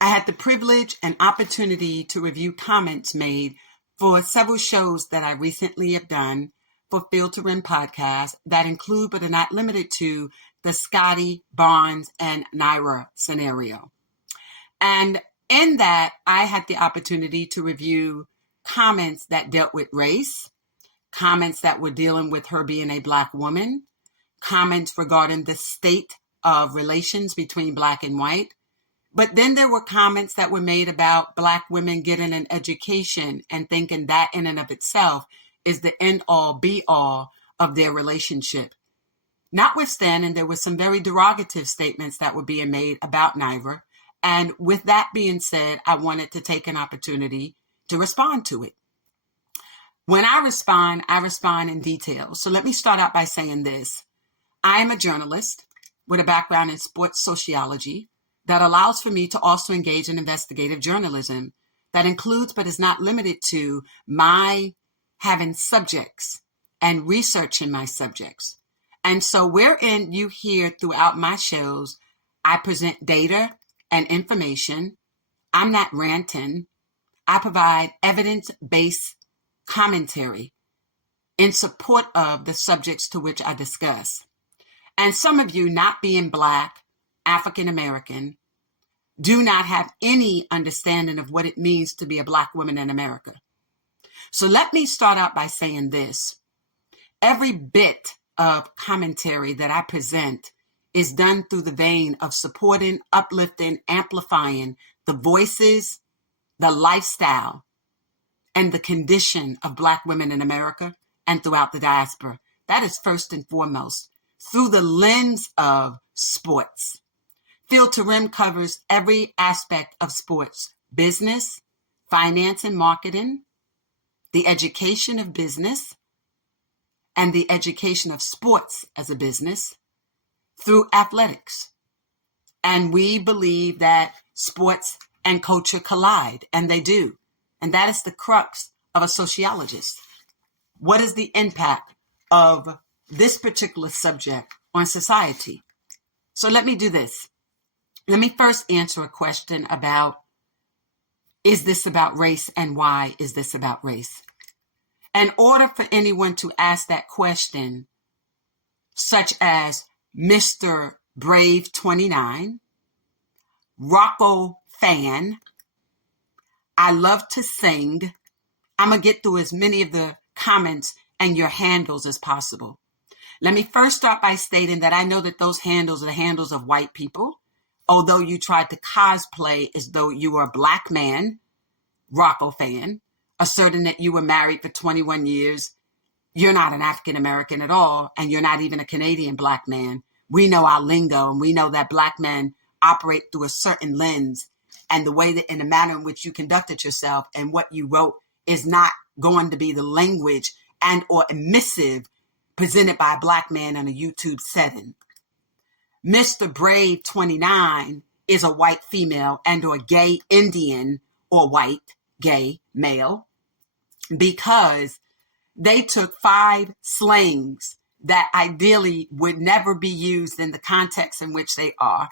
I had the privilege and opportunity to review comments made for several shows that I recently have done for Field to Rim podcast that include but are not limited to the Scotty Barnes and Naira scenario. And in that, I had the opportunity to review comments that dealt with race, comments that were dealing with her being a Black woman, comments regarding the state of relations between Black and white. But then there were comments that were made about Black women getting an education and thinking that in and of itself is the end all be all of their relationship. Notwithstanding, there were some very derogative statements that were being made about Naira. And with that being said, I wanted to take an opportunity to respond to it. When I respond in detail. So let me start out by saying this. I am a journalist with a background in sports sociology that allows for me to also engage in investigative journalism that includes but is not limited to my having subjects and researching my subjects. And so wherein you hear throughout my shows, I present data and information. I'm not ranting. I provide evidence-based commentary in support of the subjects to which I discuss. And some of you, not being Black, African American, do not have any understanding of what it means to be a Black woman in America. So let me start out by saying this. Every bit of commentary that I present is done through the vein of supporting, uplifting, amplifying the voices, the lifestyle, and the condition of Black women in America and throughout the diaspora. That is first and foremost through the lens of sports. Field to Rim covers every aspect of sports: business, finance and marketing, the education of business, and the education of sports as a business through athletics. And we believe that sports and culture collide, and they do. And that is the crux of a sociologist. What is the impact of this particular subject on society? So let me do this. Let me first answer a question about, is this about race and why is this about race? In order for anyone to ask that question, such as Mr. Brave 29, Rocco Fan, I love to sing, I'm going to get through as many of the comments and your handles as possible. Let me first start by stating that I know that those handles are the handles of white people. Although you tried to cosplay as though you were a Black man, Rocco Fan, asserting that you were married for 21 years, you're not an African American at all, and you're not even a Canadian Black man. We know our lingo, and we know that Black men operate through a certain lens, and the way that in the manner in which you conducted yourself and what you wrote is not going to be the language and or emissive presented by a Black man in a YouTube setting. Mr. Brave 29 is a white female and or gay Indian or white gay male because they took 5 slangs that ideally would never be used in the context in which they are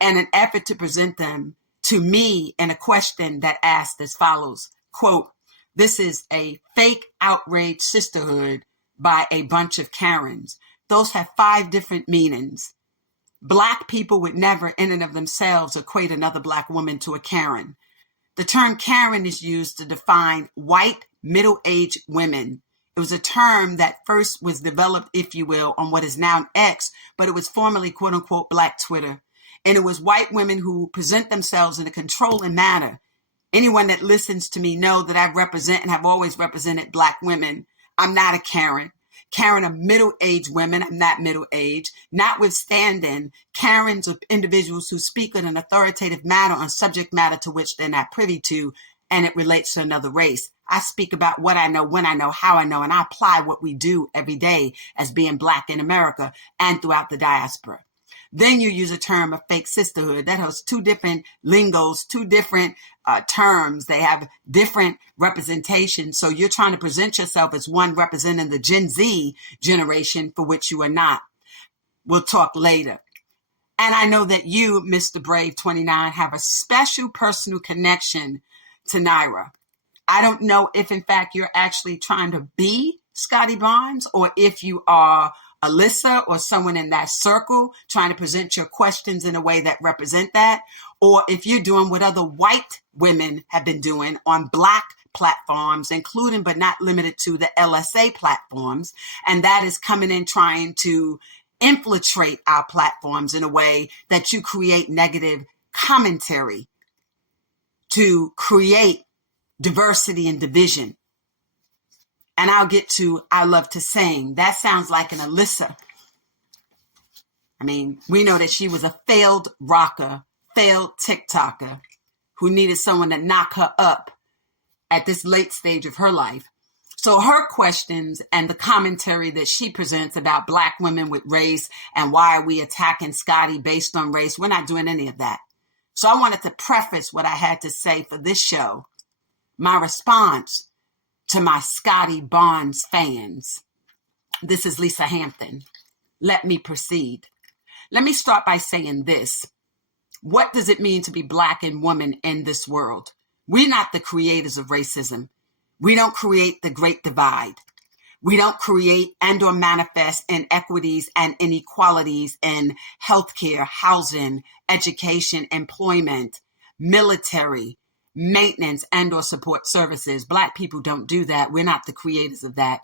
in an effort to present them to me in a question that asked as follows, quote, "This is a fake outrage sisterhood by a bunch of Karens." Those have 5 different meanings. Black people would never in and of themselves equate another Black woman to a Karen. The term Karen is used to define white middle-aged women. It was a term that first was developed, if you will, on what is now X, but it was formerly quote unquote Black Twitter. And it was white women who present themselves in a controlling manner. Anyone that listens to me know that I represent and have always represented Black women. I'm not a Karen. Karen are middle-aged women. I'm not middle-aged. Notwithstanding, Karens are individuals who speak in an authoritative manner on subject matter to which they're not privy to, and it relates to another race. I speak about what I know, when I know, how I know, and I apply what we do every day as being Black in America and throughout the diaspora. Then you use a term of fake sisterhood. That has 2 different lingos, 2 different terms. They have different representations. So you're trying to present yourself as one representing the Gen Z generation for which you are not. We'll talk later. And I know that you, Mr. Brave 29, have a special personal connection to Naira. I don't know if, in fact, you're actually trying to be Scotty Barnes, or if you are Alyssa or someone in that circle trying to present your questions in a way that represent that, or if you're doing what other white women have been doing on Black platforms, including but not limited to the LSA platforms, and that is coming in trying to infiltrate our platforms in a way that you create negative commentary to create diversity and division. And I'll get to I love to sing. That sounds like an Alyssa. I mean, we know that she was a failed rocker, failed TikToker who needed someone to knock her up at this late stage of her life. So her questions and the commentary that she presents about Black women with race and why are we attacking Scotty based on race, we're not doing any of that. So I wanted to preface what I had to say for this show, my response to my Scotty Barnes fans. This is Lisa Hampton. Let me proceed. Let me start by saying this. What does it mean to be Black and woman in this world? We're not the creators of racism. We don't create the Great Divide. We don't create and or manifest inequities and inequalities in healthcare, housing, education, employment, military, maintenance, and or support services. Black people don't do that. We're not the creators of that.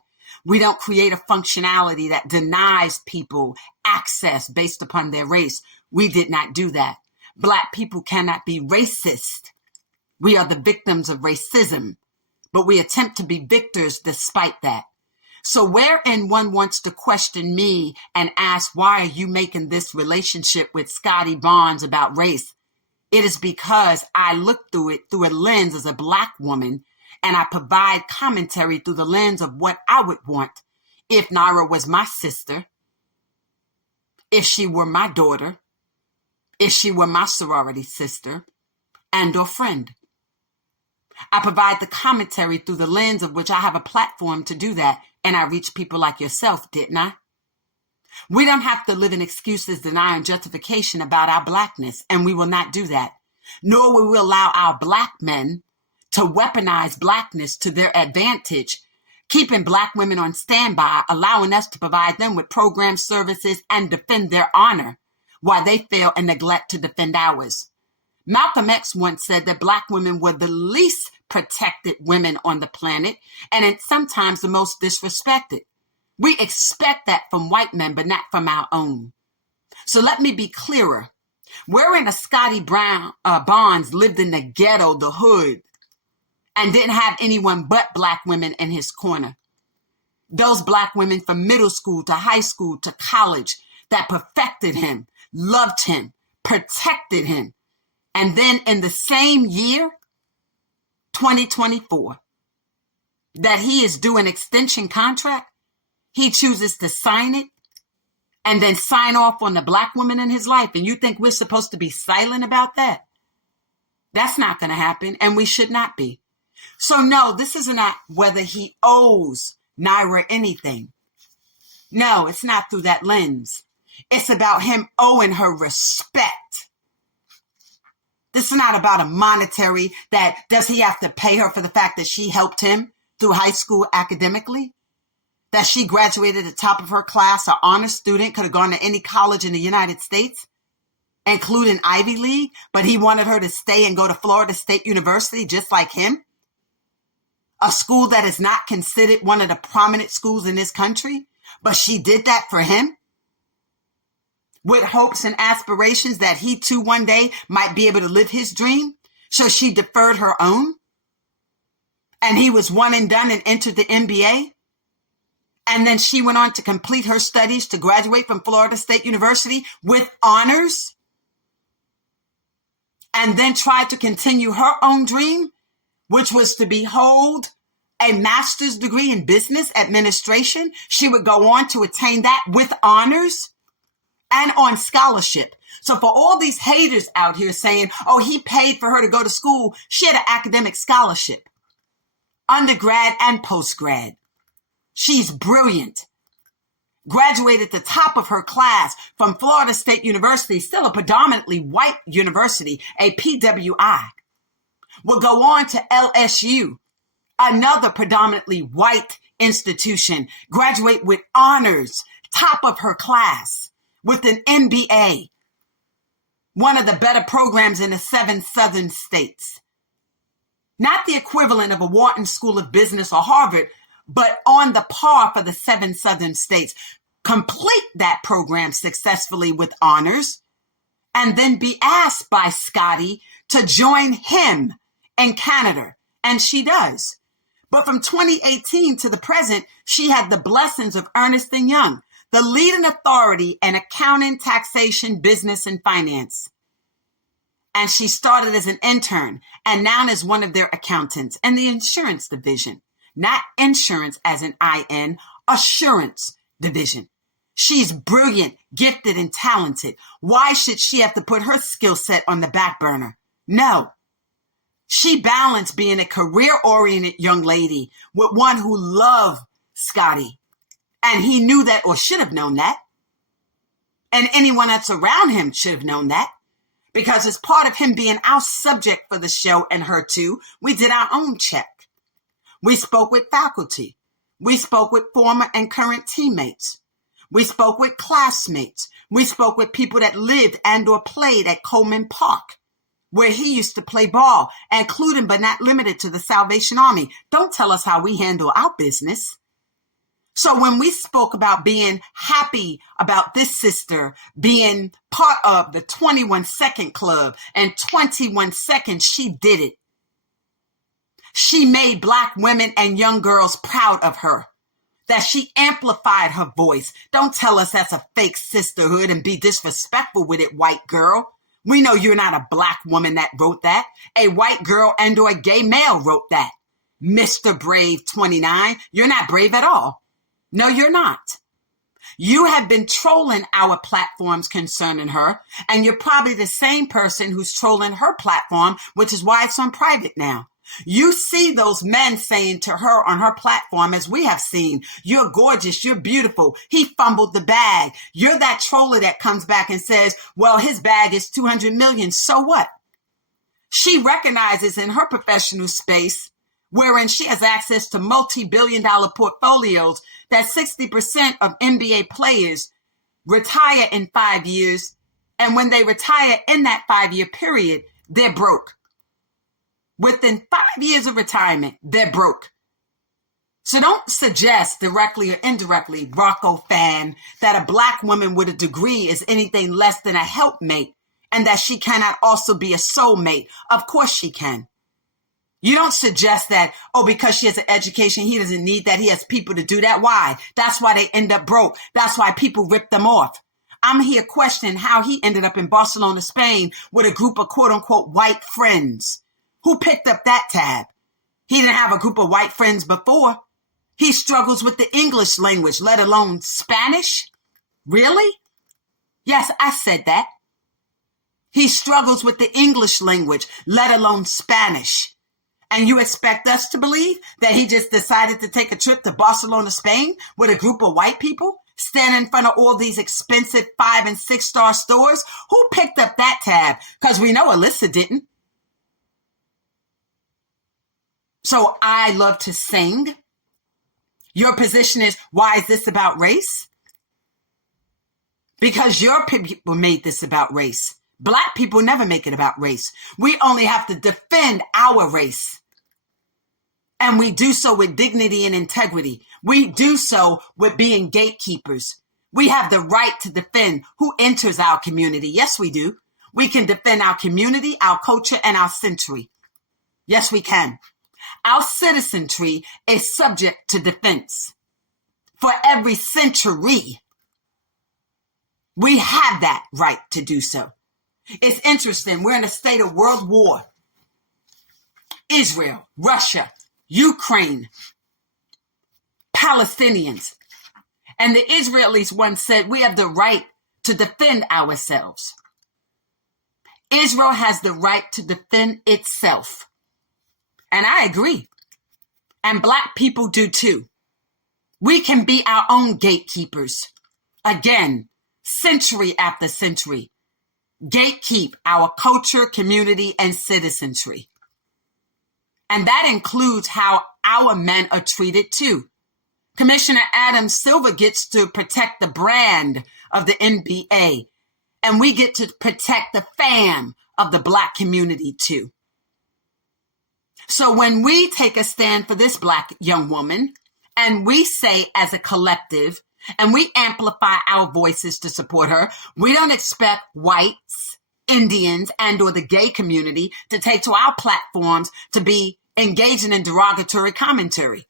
We don't create a functionality that denies people access based upon their race. We did not do that. Black people cannot be racist. We are the victims of racism, but we attempt to be victors despite that. So wherein one wants to question me and ask, why are you making this relationship with Scotty Barnes about race? It is because I look through it through a lens as a Black woman, and I provide commentary through the lens of what I would want if Naira was my sister, if she were my daughter, if she were my sorority sister and or friend. I provide the commentary through the lens of which I have a platform to do that, and I reach people like yourself, didn't I? We don't have to live in excuses, deny, and justification about our Blackness, and we will not do that. Nor will we allow our Black men to weaponize Blackness to their advantage, keeping Black women on standby, allowing us to provide them with programs, services, and defend their honor while they fail and neglect to defend ours. Malcolm X once said that Black women were the least protected women on the planet, and sometimes the most disrespected. We expect that from white men, but not from our own. So let me be clearer. Wherein a Scotty Barnes lived in the ghetto, the hood, and didn't have anyone but Black women in his corner. Those Black women from middle school to high school to college that perfected him, loved him, protected him. And then in the same year, 2024, that he is due an extension contract, he chooses to sign it and then sign off on the Black woman in his life. And you think we're supposed to be silent about that? That's not going to happen, and we should not be. So no, this is not whether he owes Naira anything. No, it's not through that lens. It's about him owing her respect. This is not about a monetary that does he have to pay her for the fact that she helped him through high school academically, that she graduated at the top of her class, an honor student, could have gone to any college in the United States, including Ivy League, but he wanted her to stay and go to Florida State University just like him, a school that is not considered one of the prominent schools in this country, but she did that for him with hopes and aspirations that he too one day might be able to live his dream. So she deferred her own, and he was one and done and entered the NBA. And then she went on to complete her studies to graduate from Florida State University with honors, and then tried to continue her own dream, which was to hold a master's degree in business administration. She would go on to attain that with honors and on scholarship. So for all these haters out here saying, oh, he paid for her to go to school, she had an academic scholarship, undergrad and postgrad. She's brilliant. graduated at the top of her class from Florida State University, still a predominantly white university, a PWI, will go on to LSU, another predominantly white institution, graduate with honors, top of her class, with an MBA, one of the better programs in the 7 southern states. Not the equivalent of a Wharton School of Business or Harvard, but on the par for the 7 southern states. Complete that program successfully with honors, and then be asked by Scotty to join him in Canada. And she does. But from 2018 to the present, she had the blessings of Ernst & Young, the leading authority in accounting, taxation, business, and finance. And she started as an intern and now is one of their accountants in the insurance division. Not insurance as an IN, assurance division. She's brilliant, gifted, and talented. Why should she have to put her skill set on the back burner? No. She balanced being a career-oriented young lady with one who loved Scotty. And he knew that, or should have known that. And anyone that's around him should have known that. Because as part of him being our subject for the show and her too, we did our own check. We spoke with faculty. We spoke with former and current teammates. We spoke with classmates. We spoke with people that lived and or played at Coleman Park, where he used to play ball, including but not limited to the Salvation Army. Don't tell us how we handle our business. So when we spoke about being happy about this sister being part of the 21 Second Club and 21 Seconds, she did it. She made Black women and young girls proud of her, that she amplified her voice. Don't tell us that's a fake sisterhood and be disrespectful with it, white girl. We know you're not a Black woman that wrote that. A white girl and or a gay male wrote that. Mr. Brave 29, you're not brave at all. No, you're not. You have been trolling our platforms concerning her, and you're probably the same person who's trolling her platform, which is why it's on private now. You see those men saying to her on her platform, as we have seen, you're gorgeous, you're beautiful. He fumbled the bag. You're that troller that comes back and says, well, his bag is 200 million. So what? She recognizes in her professional space, wherein she has access to multi-billion-dollar portfolios, that 60% of NBA players retire in 5 years. And when they retire in that 5-year period, they're broke. Within 5 years of retirement, they're broke. So don't suggest directly or indirectly, Rocco fan, that a Black woman with a degree is anything less than a helpmate and that she cannot also be a soulmate. Of course she can. You don't suggest that, because she has an education, he doesn't need that. He has people to do that. Why? That's why they end up broke. That's why people rip them off. I'm here questioning how he ended up in Barcelona, Spain with a group of quote unquote white friends. Who picked up that tab? He didn't have a group of white friends before. He struggles with the English language, let alone Spanish. Really? Yes, I said that. He struggles with the English language, let alone Spanish. And you expect us to believe that he just decided to take a trip to Barcelona, Spain with a group of white people, stand in front of all these expensive 5- and 6-star stores? Who picked up that tab? Because we know Alyssa didn't. So I love to sing. Your position is, why is this about race? Because your people made this about race. Black people never make it about race. We only have to defend our race. And we do so with dignity and integrity. We do so with being gatekeepers. We have the right to defend who enters our community. Yes, we do. We can defend our community, our culture, and our century. Yes, we can. Our citizenry is subject to defense. For every century, we have that right to do so. It's interesting. We're in a state of world war. Israel, Russia, Ukraine, Palestinians. And the Israelis once said, we have the right to defend ourselves. Israel has the right to defend itself. And I agree. And Black people do too. We can be our own gatekeepers. again, century after century, gatekeep our culture, community, and citizenry. And that includes how our men are treated too. Commissioner Adam Silver gets to protect the brand of the NBA, and we get to protect the fam of the Black community too. So when we take a stand for this Black young woman, and we say as a collective, and we amplify our voices to support her, we don't expect whites, Indians, and or the gay community to take to our platforms to be engaging in derogatory commentary,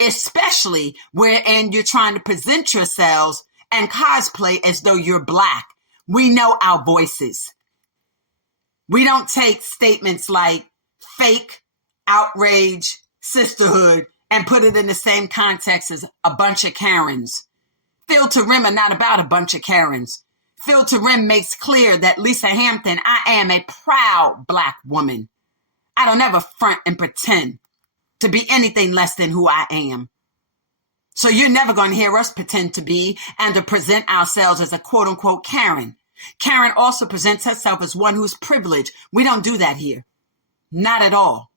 especially wherein you're trying to present yourselves and cosplay as though you're Black. We know our voices. We don't take statements like fake, outrage, sisterhood, and put it in the same context as a bunch of Karens. Phil to Rim are not about a bunch of Karens. Phil to Rim makes clear that Lisa Hampton, I am a proud Black woman. I don't ever front and pretend to be anything less than who I am. So you're never going to hear us pretend to be and to present ourselves as a quote unquote Karen. Karen also presents herself as one who's privileged. We don't do that here. Not at all.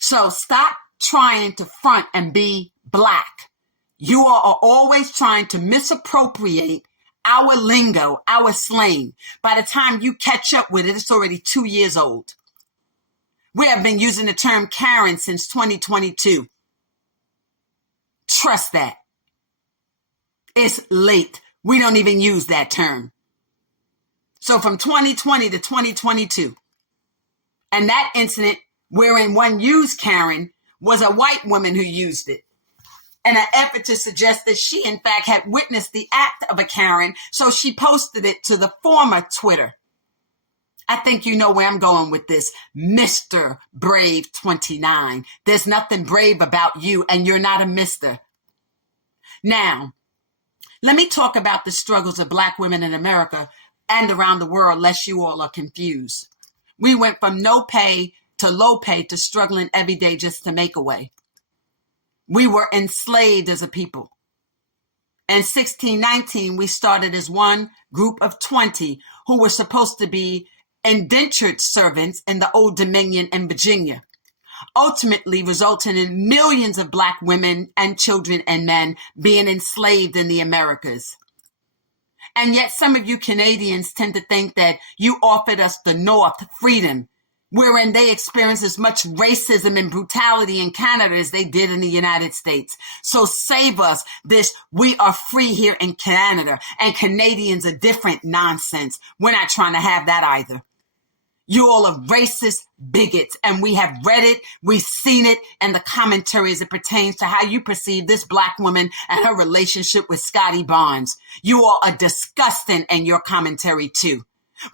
So stop trying to front and be Black. You all are always trying to misappropriate our lingo, our slang. By the time you catch up with it, it's already 2 years old. We have been using the term Karen since 2022. Trust that. It's late. We don't even use that term. So from 2020 to 2022, and that incident wherein one used Karen was a white woman who used it in an effort to suggest that she, in fact, had witnessed the act of a Karen, so she posted it to the former Twitter. I think you know where I'm going with this, Mr. Brave 29. There's nothing brave about you, and you're not a mister. Now, let me talk about the struggles of Black women in America and around the world, lest you all are confused. We went from no pay to low pay to struggling every day just to make a way. We were enslaved as a people. In 1619, we started as one group of 20 who were supposed to be indentured servants in the Old Dominion in Virginia, ultimately resulting in millions of Black women and children and men being enslaved in the Americas. And yet some of you Canadians tend to think that you offered us the North freedom, wherein they experienced as much racism and brutality in Canada as they did in the United States. So save us this, we are free here in Canada and Canadians are different nonsense. We're not trying to have that either. You all are racist bigots, and we have read it, we've seen it, and the commentary as it pertains to how you perceive this Black woman and her relationship with Scotty Barnes. You all are disgusting in your commentary too.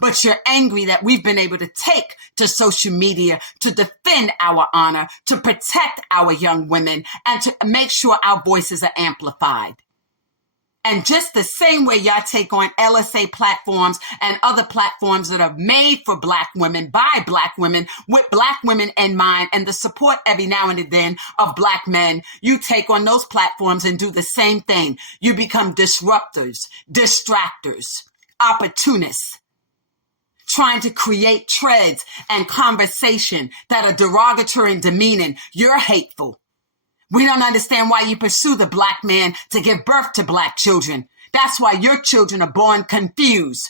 But you're angry that we've been able to take to social media to defend our honor, to protect our young women, and to make sure our voices are amplified. And just the same way y'all take on LSA platforms and other platforms that are made for Black women, by Black women, with Black women in mind, and the support every now and then of Black men, you take on those platforms and do the same thing. You become disruptors, distractors, opportunists, trying to create threads and conversation that are derogatory and demeaning. You're hateful. We don't understand why you pursue the Black man to give birth to Black children. That's why your children are born confused.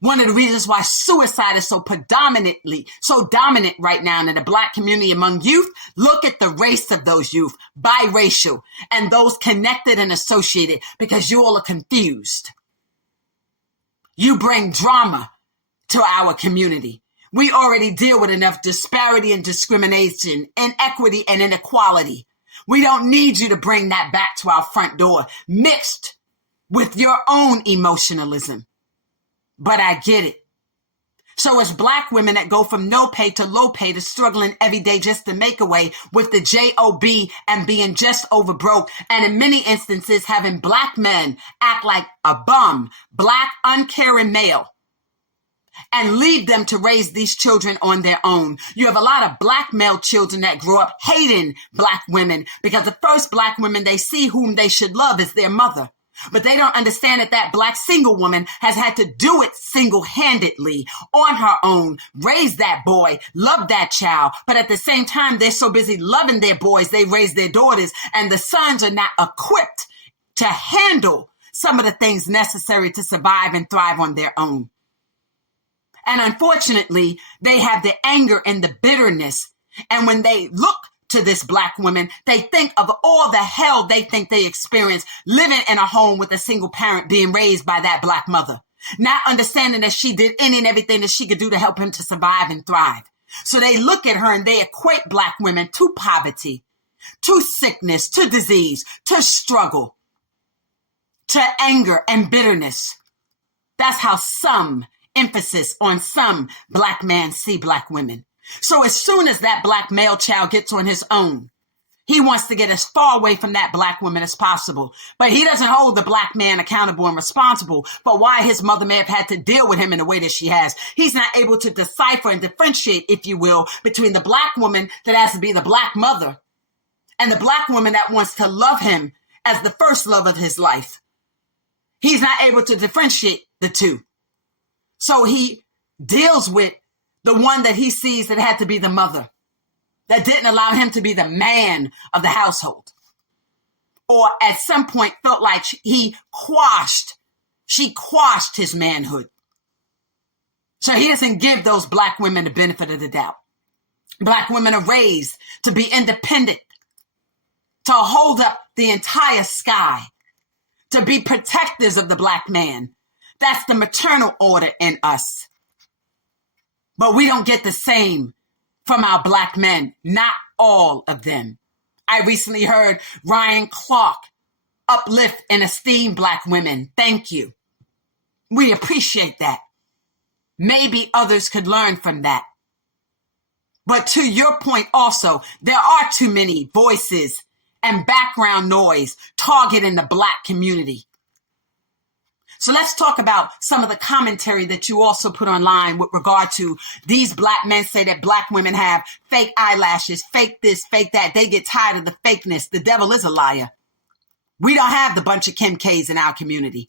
One of the reasons why suicide is so dominant right now in the Black community among youth, look at the race of those youth, biracial, and those connected and associated, because you all are confused. You bring drama to our community. We already deal with enough disparity and discrimination, inequity and inequality. We don't need you to bring that back to our front door, mixed with your own emotionalism. But I get it. So as Black women that go from no pay to low pay to struggling every day just to make a way with the job and being just over broke, and in many instances having Black men act like a bum, Black uncaring male, and leave them to raise these children on their own. You have a lot of Black male children that grow up hating Black women because the first Black women they see whom they should love is their mother. But they don't understand that that Black single woman has had to do it single-handedly on her own, raise that boy, love that child. But at the same time, they're so busy loving their boys, they raise their daughters, and the sons are not equipped to handle some of the things necessary to survive and thrive on their own. And unfortunately, they have the anger and the bitterness. And when they look to this Black woman, they think of all the hell they think they experienced living in a home with a single parent being raised by that Black mother, not understanding that she did any and everything that she could do to help him to survive and thrive. So they look at her and they equate Black women to poverty, to sickness, to disease, to struggle, to anger and bitterness. That's how some emphasis on some Black men see Black women. So as soon as that Black male child gets on his own, he wants to get as far away from that Black woman as possible. But he doesn't hold the Black man accountable and responsible for why his mother may have had to deal with him in the way that she has. He's not able to decipher and differentiate, if you will, between the Black woman that has to be the Black mother and the Black woman that wants to love him as the first love of his life. He's not able to differentiate the two. So he deals with the one that he sees that had to be the mother, that didn't allow him to be the man of the household. Or at some point felt like she quashed his manhood. So he doesn't give those Black women the benefit of the doubt. Black women are raised to be independent, to hold up the entire sky, to be protectors of the Black man. That's the maternal order in us. But we don't get the same from our Black men, not all of them. I recently heard Ryan Clark uplift and esteem Black women. Thank you. We appreciate that. Maybe others could learn from that. But to your point also, there are too many voices and background noise targeting the Black community. So let's talk about some of the commentary that you also put online with regard to these Black men say that Black women have fake eyelashes, fake this, fake that. They get tired of the fakeness. The devil is a liar. We don't have the bunch of Kim K's in our community.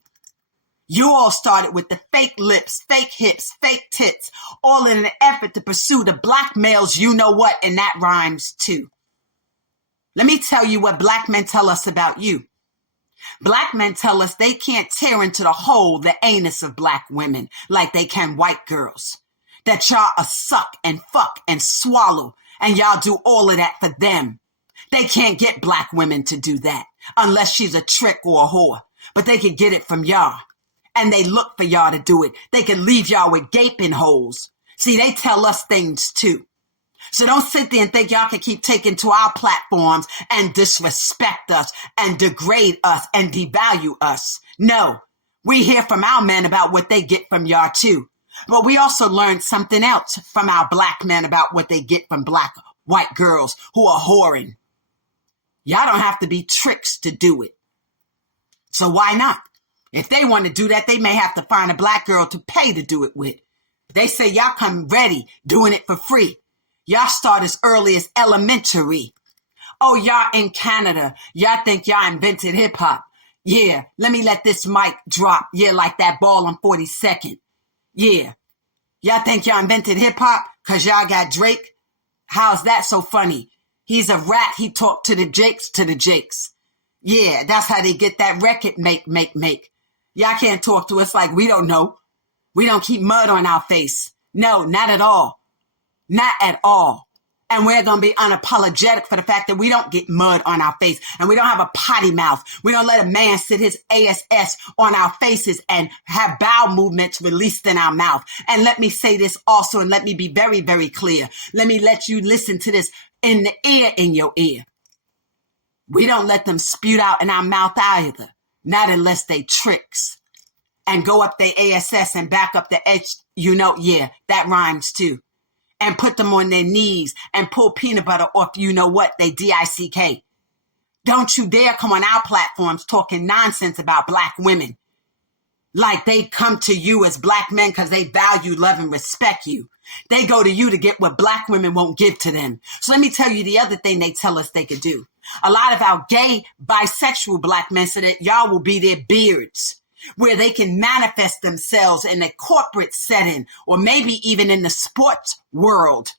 You all started with the fake lips, fake hips, fake tits, all in an effort to pursue the Black males, you know what, and that rhymes too. Let me tell you what Black men tell us about you. Black men tell us they can't tear into the hole, the anus of Black women like they can white girls. That y'all are suck and fuck and swallow, and y'all do all of that for them. They can't get Black women to do that unless she's a trick or a whore, but they can get it from y'all. And they look for y'all to do it. They can leave y'all with gaping holes. See, they tell us things too. So don't sit there and think y'all can keep taking to our platforms and disrespect us and degrade us and devalue us. No, we hear from our men about what they get from y'all too. But we also learned something else from our Black men about what they get from Black white girls who are whoring. Y'all don't have to be tricks to do it. So why not? If they want to do that, they may have to find a Black girl to pay to do it with. They say y'all come ready doing it for free. Y'all start as early as elementary. Oh, y'all in Canada. Y'all think y'all invented hip hop. Yeah, let me let this mic drop. Yeah, like that ball on 42nd. Yeah. Y'all think y'all invented hip hop because y'all got Drake? How's that so funny? He's a rat. He talked to the Jakes. Yeah, that's how they get that record make. Y'all can't talk to us like we don't know. We don't keep mud on our face. No, not at all. Not at all. And we're going to be unapologetic for the fact that we don't get mud on our face and we don't have a potty mouth. We don't let a man sit his ass on our faces and have bowel movements released in our mouth. And let me say this also, and let me be very, very clear. Let me let you listen to this in the ear, in your ear. We don't let them spute out in our mouth either. Not unless they tricks and go up their ASS and back up the edge. You know, yeah, that rhymes too. And put them on their knees and pull peanut butter off, you know what, they DICK. Don't you dare come on our platforms talking nonsense about Black women. Like they come to you as Black men because they value, love, and respect you. They go to you to get what black women won't give to them. So let me tell you the other thing they tell us they could do. A lot of our gay, bisexual black men said that y'all will be their beards, where they can manifest themselves in a corporate setting or maybe even in the sports world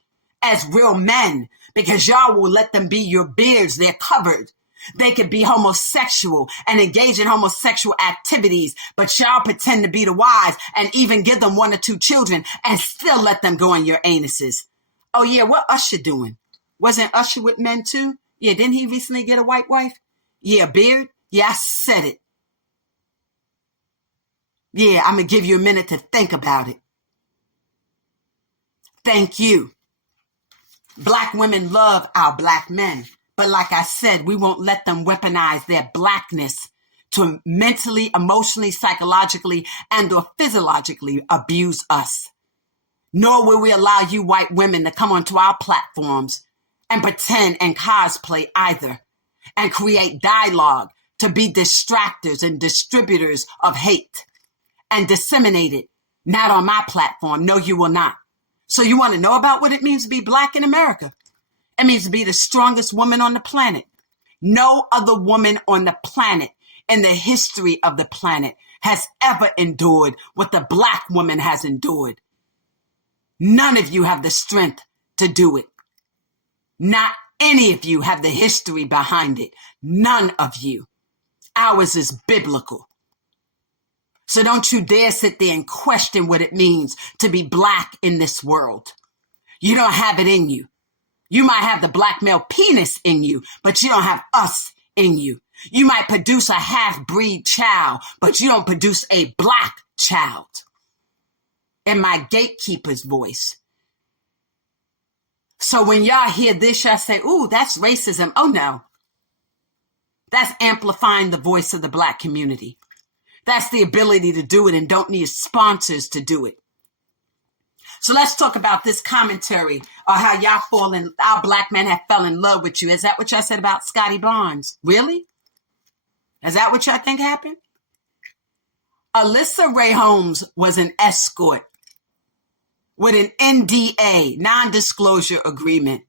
as real men, because y'all will let them be your beards. They're covered. They could be homosexual and engage in homosexual activities, but y'all pretend to be the wives and even give them 1 or 2 children and still let them go in your anuses. Oh yeah, what Usher doing? Wasn't Usher with men too? Yeah, didn't he recently get a white wife? Yeah, beard? Yeah, I said it. Yeah, I'm going to give you a minute to think about it. Thank you. Black women love our black men. But like I said, we won't let them weaponize their blackness to mentally, emotionally, psychologically, and or physiologically abuse us. Nor will we allow you white women to come onto our platforms and pretend and cosplay either, and create dialogue to be distractors and distributors of hate and disseminate it. Not on my platform. No, you will not. So you want to know about what it means to be black in America? It means to be the strongest woman on the planet. No other woman on the planet in the history of the planet has ever endured what the black woman has endured. None of you have the strength to do it. Not any of you have the history behind it. None of you. Ours is biblical. So don't you dare sit there and question what it means to be black in this world. You don't have it in you. You might have the black male penis in you, but you don't have us in you. You might produce a half-breed child, but you don't produce a black child. In my gatekeeper's voice. So when y'all hear this, y'all say, ooh, that's racism. Oh, no. That's amplifying the voice of the black community. That's the ability to do it and don't need sponsors to do it. So let's talk about this commentary or how our black men have fell in love with you. Is that what y'all said about Scotty Barnes? Really? Is that what y'all think happened? Alyssa Ray Holmes was an escort with an NDA, non-disclosure agreement,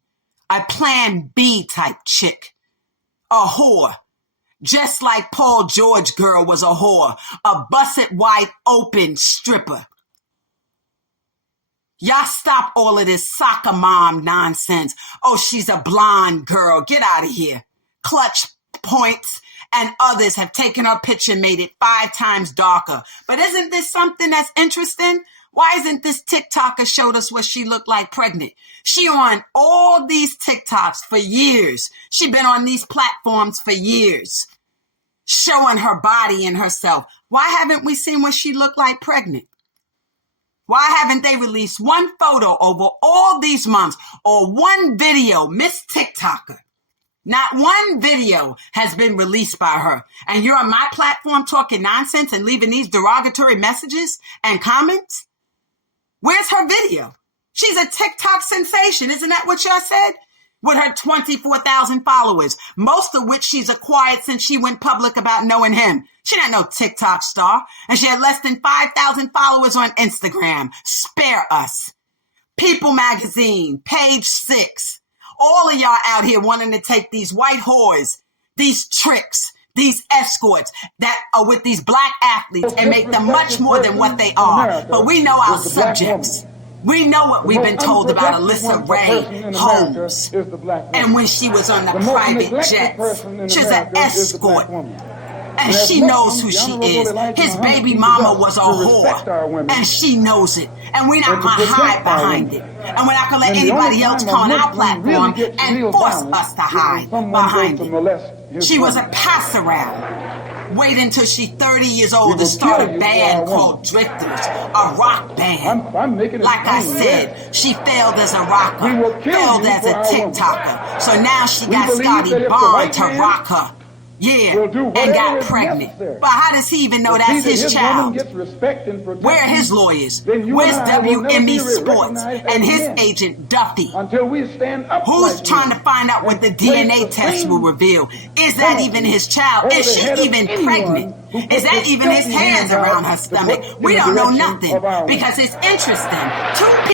a plan B type chick, a whore, just like Paul George girl was a whore, a busted wide open stripper. Y'all stop all of this soccer mom nonsense. Oh, she's a blonde girl. Get out of here. Clutch Points and others have taken her picture and made it 5 times darker. But isn't this something that's interesting? Why isn't this TikToker showed us what she looked like pregnant? She on all these TikToks for years. She been on these platforms for years, showing her body and herself. Why haven't we seen what she looked like pregnant? Why haven't they released one photo over all these months or one video, Miss TikToker? Not one video has been released by her. And you're on my platform talking nonsense and leaving these derogatory messages and comments? Where's her video? She's a TikTok sensation. Isn't that what y'all said? With her 24,000 followers, most of which she's acquired since she went public about knowing him. She not no TikTok star, and she had less than 5,000 followers on Instagram. Spare us. People Magazine, page 6. All of y'all out here wanting to take these white whores, these tricks, these escorts that are with these black athletes and make them much more than what they are. But we know our subjects. We know what we've been told about Alyssa Ray Holmes. And when she was on the private jets, she's an escort. And she knows who she is. His baby mama was a whore. And she knows it. And we're not going to hide behind it. And we're not going to let anybody else come on our platform and force us to hide behind it. She was a pass-around. Wait until she's 30 years old to start a band called Drifters, a rock band. Like I said, she failed as a rocker, failed as a TikToker. So now she got Scotty Barnes to rock her. Yeah, and got pregnant. But how does he even know that's his child? Where are his lawyers? Where's WME Sports and his agent Duffy? Who's trying to find out what the DNA test will reveal? Is that even his child? Is she even pregnant? Is that even his hands around her stomach? We don't know nothing because it's interesting. Two